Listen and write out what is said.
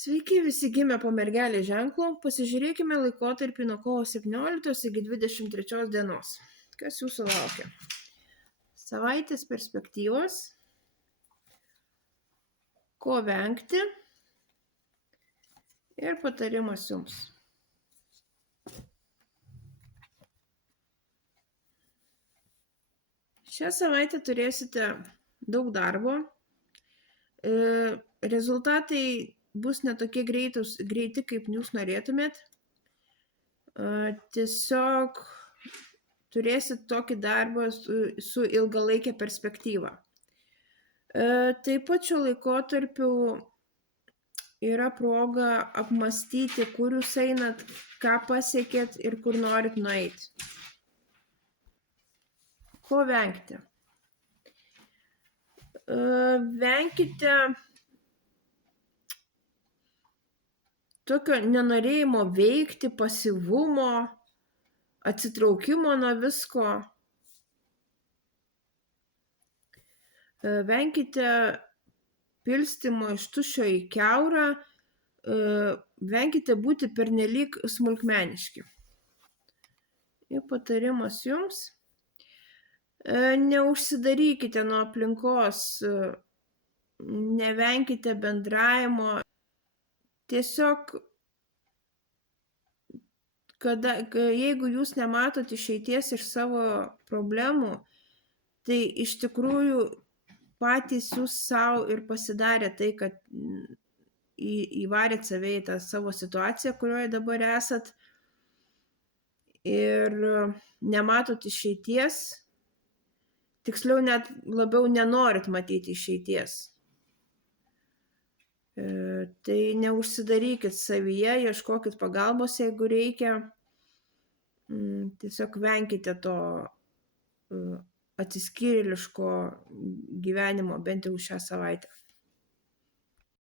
Sveiki visi gimę po mergelės ženklu, pasižiūrėkime laikotarpį nuo kovo 17 iki 23 dienos. Kas jūsų laukia? Savaitės perspektyvos, ko vengti ir patarimas jums. Šią savaitę turėsite daug darbo. Rezultatai bus netokie greiti, kaip jūs norėtumėt. Tiesiog turėsit tokį darbą su ilgalaikė perspektyva. Taip pat šiuo laikotarpiu yra proga apmąstyti, kur jūs einat, ką pasiekėt ir kur norit nueiti. Ko vengti? Venkite tokio nenorėjimo veikti, pasyvumo, atsitraukimo nuo visko. Venkite pilstymo iš tuščio į kiaurą, venkite būti pernelyg smulkmeniški. Ir patarimas jums: neužsidarykite nuo aplinkos, nevenkite bendravimo. Tiesiog, jeigu jūs nematot išeities iš savo problemų, tai iš tikrųjų patys jūs savo ir pasidarė tai, kad įvarėt save į tą savo situaciją, kurioje dabar esat, ir nematot išeities, tiksliau net labiau nenorit matyti išeities. Tai neužsidarykit savyje, ieškokit pagalbos, jeigu reikia. Tiesiog venkite to atsiskyrėliško gyvenimo, bent jau šią savaitę.